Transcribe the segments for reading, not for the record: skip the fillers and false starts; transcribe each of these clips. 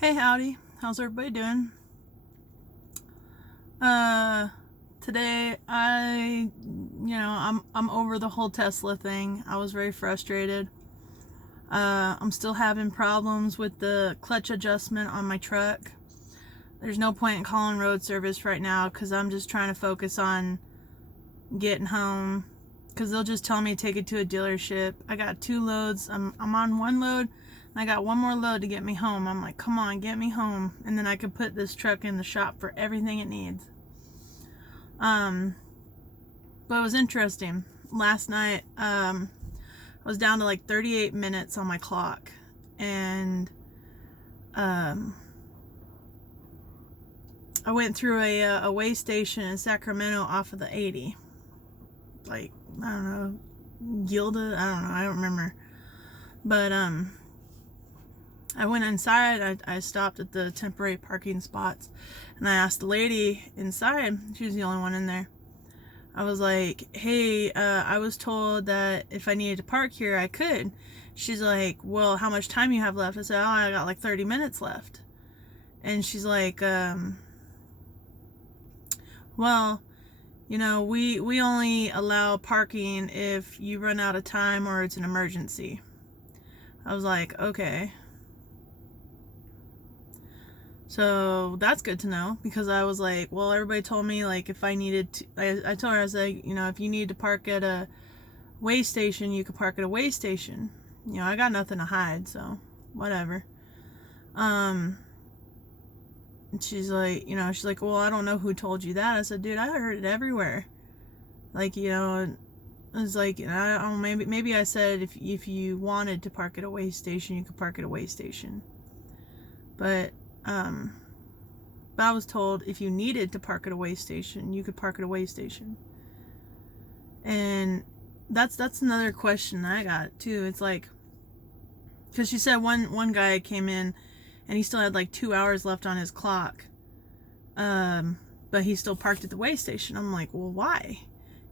Hey, howdy. How's everybody doing? Uh, Today I'm over the whole Tesla thing. I was very frustrated. I'm still having problems with the clutch adjustment on my truck. There's no point in calling road service right now because I'm just trying to focus on getting home. Because they'll just tell me to take it to a dealership. I got 2 loads. I'm on 1 load. I got 1 more load to get me home. I'm like, come on, get me home. And then I could put this truck in the shop for everything it needs. Um, but it was interesting. Last night, I was down to like 38 minutes on my clock. And I went through a way station in Sacramento off of the 80. Like, I don't know, Gilda? I don't know. I don't remember. But, I went inside. I stopped at the temporary parking spots and I asked the lady inside. She was the only one in there. I was like, hey, I was told that if I needed to park here, I could. She's like, well, how much time you have left? I said, oh, I got like 30 minutes left. And she's like, well, we only allow parking if you run out of time or it's an emergency. I was like, okay. So that's good to know because I was like, well, everybody told me like if I needed to, I told her, I was like, if you need to park at a way station, you could park at a way station. I got nothing to hide, so whatever. And she's like, well, I don't know who told you that. I said, dude, I heard it everywhere. Like, it was like, I don't know, maybe I said if you wanted to park at a way station, you could park at a way station. But I was told if you needed to park at a way station, you could park at a way station. And that's another question I got too. It's like, because she said one guy came in and he still had like 2 hours left on his clock, but he still parked at the way station. I'm like, well, why?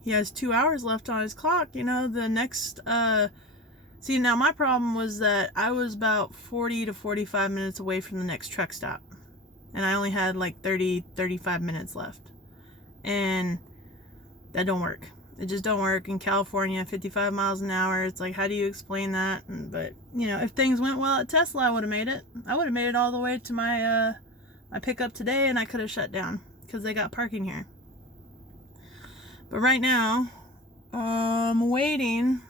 He has 2 hours left on his clock. The next see, now my problem was that I was about 40 to 45 minutes away from the next truck stop. And I only had like 35 minutes left. And that don't work. It just don't work in California, 55 miles an hour. It's like, how do you explain that? But, if things went well at Tesla, I would have made it. I would have made it all the way to my pickup today and I could have shut down because they got parking here. But right now, I'm waiting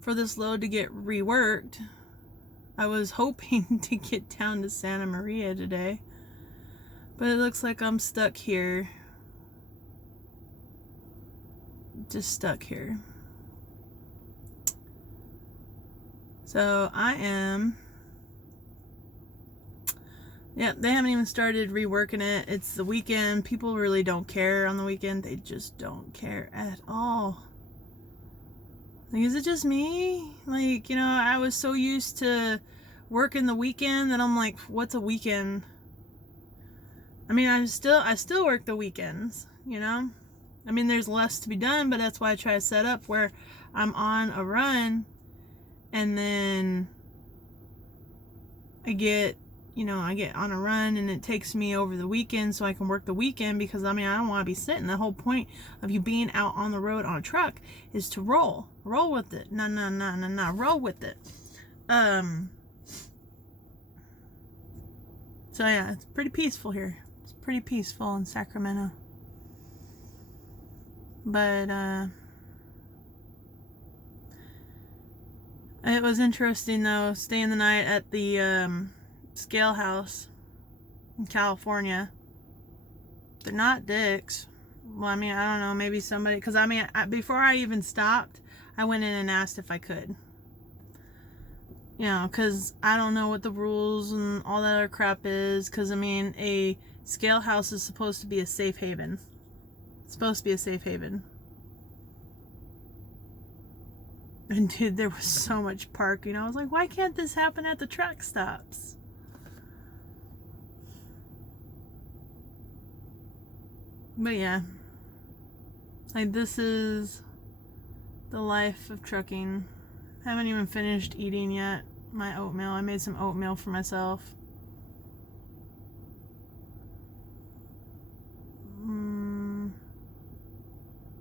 for this load to get reworked. I was hoping to get down to Santa Maria today, but it looks like I'm stuck here. Just stuck here. So I am. Yeah, they haven't even started reworking it. It's the weekend. People really don't care on the weekend. They just don't care at all. Like, is it just me? Like, I was so used to working the weekend that I'm like, what's a weekend? I mean, I still work the weekends, I mean, there's less to be done, but that's why I try to set up where I'm on a run and then I get on a run and it takes me over the weekend so I can work the weekend because, I don't want to be sitting. The whole point of you being out on the road on a truck is to roll with it. No, roll with it. So yeah, it's pretty peaceful here. It's pretty peaceful in Sacramento. But it was interesting though, staying the night at the Scale House in California. They're not dicks. Well, I don't know, maybe somebody, because before I even stopped, I went in and asked if I could. Because I don't know what the rules and all that other crap is, because a Scale House is supposed to be a safe haven. It's supposed to be a safe haven. And dude, there was so much parking. I was like, why can't this happen at the truck stops? But yeah, like, this is the life of trucking. I haven't even finished eating yet my oatmeal. I made some oatmeal for myself.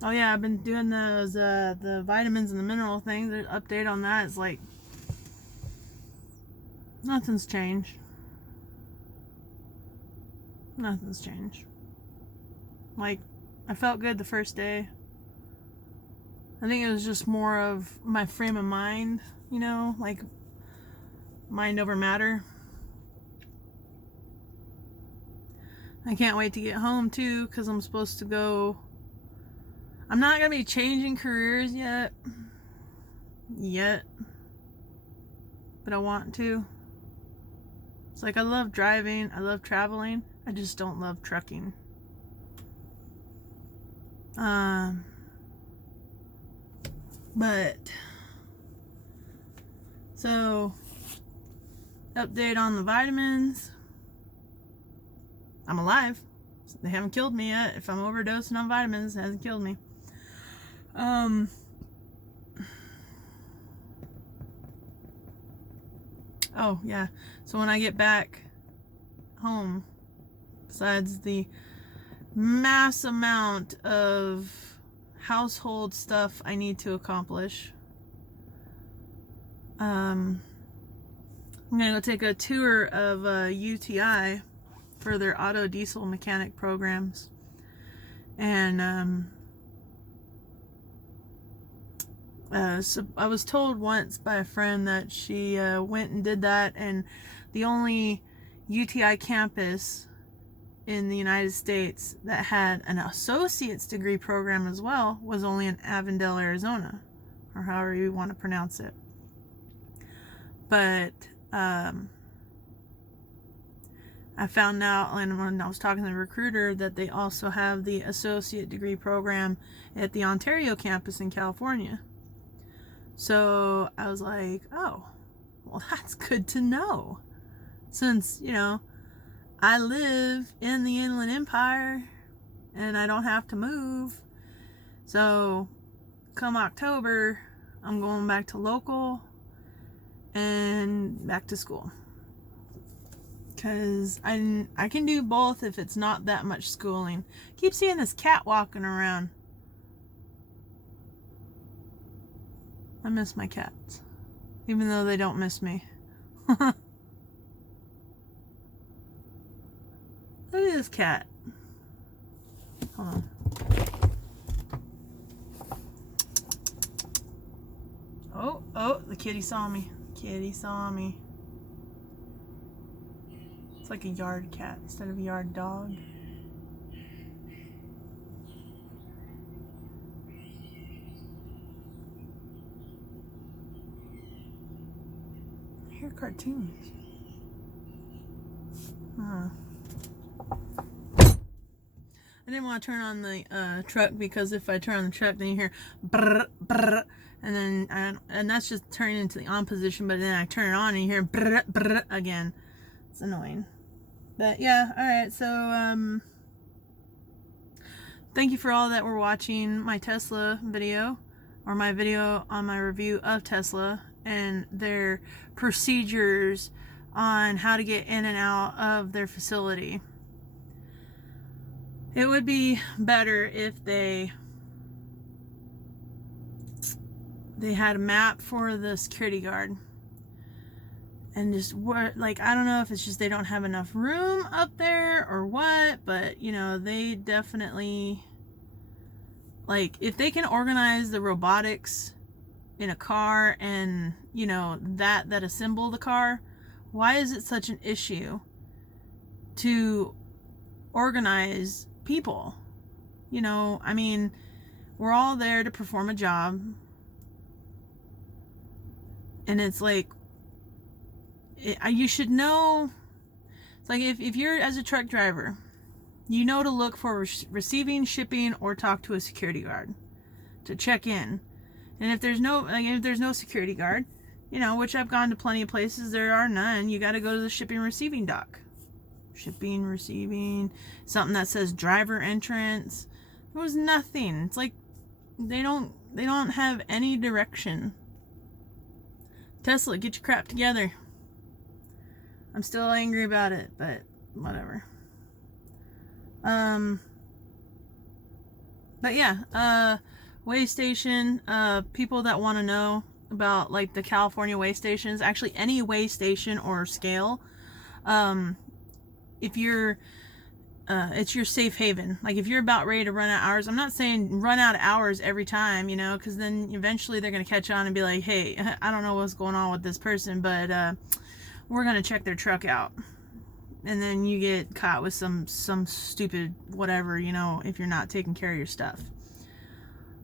Oh yeah, I've been doing those the vitamins and the mineral things. The update on that is like nothing's changed. Nothing's changed. Like, I felt good the first day. I think it was just more of my frame of mind, you know, like mind over matter. I can't wait to get home too, because I'm supposed to go. I'm not going to be changing careers yet. But I want to. It's like I love driving, I love traveling, I just don't love trucking. But so update on the vitamins. I'm alive. They haven't killed me yet. If I'm overdosing on vitamins, it hasn't killed me. Oh yeah. So when I get back home, besides the mass amount of household stuff I need to accomplish, I'm gonna go take a tour of UTI for their auto diesel mechanic programs. And so I was told once by a friend that she went and did that, and the only UTI campus in the United States that had an associate's degree program as well was only in Avondale, Arizona, or however you want to pronounce it. But I found out, and when I was talking to the recruiter, that they also have the associate degree program at the Ontario campus in California. So I was like, oh, well, that's good to know. Since, you know, I live in the Inland Empire and I don't have to move. So come October, I'm going back to local and back to school. Because I can do both if it's not that much schooling. Keep seeing this cat walking around. I miss my cats, even though they don't miss me. Look at this cat. Hold on. Oh, the kitty saw me. Kitty saw me. It's like a yard cat instead of a yard dog. I hear cartoons. I didn't want to turn on the truck, because if I turn on the truck, then you hear brr, brr, and that's just turning into the on position. But then I turn it on and you hear brr, brr again. It's annoying. But yeah, all right. So thank you for all that were watching my Tesla video, or my video on my review of Tesla and their procedures on how to get in and out of their facility. It would be better if they had a map for the security guard, and just like, I don't know if it's just they don't have enough room up there or what, but you know, they definitely, like, if they can organize the robotics in a car and, you know, that assemble the car, why is it such an issue to organize people? You know, I mean, we're all there to perform a job, and it's like, you should know. It's like, if you're, as a truck driver, you know to look for receiving, shipping, or talk to a security guard to check in. And if there's no security guard, you know, which I've gone to plenty of places, there are none, you got to go to the shipping receiving dock. Shipping, receiving, something that says driver entrance. There was nothing. It's like they don't have any direction. Tesla, get your crap together. I'm still angry about it, but whatever. But yeah, way station, people that want to know about like the California way stations, actually any way station or scale, if you're it's your safe haven. Like if you're about ready to run out of hours, I'm not saying run out of hours every time, because then eventually they're gonna catch on and be like, hey, I don't know what's going on with this person, but we're gonna check their truck out, and then you get caught with some stupid whatever, if you're not taking care of your stuff.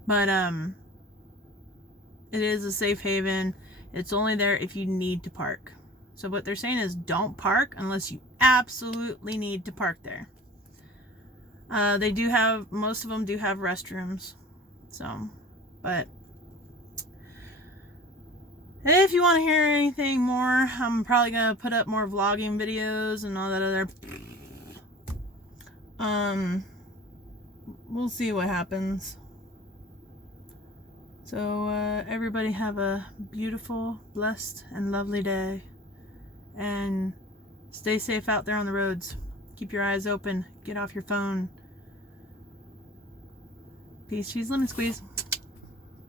But it is a safe haven. It's only there if you need to park. So what they're saying is don't park unless you absolutely need to park there. They do have, most of them do have restrooms. So, but if you want to hear anything more, I'm probably going to put up more vlogging videos and all that other. We'll see what happens. So, everybody have a beautiful, blessed, and lovely day. And stay safe out there on the roads. Keep your eyes open. Get off your phone. Peace, cheese, lemon squeeze.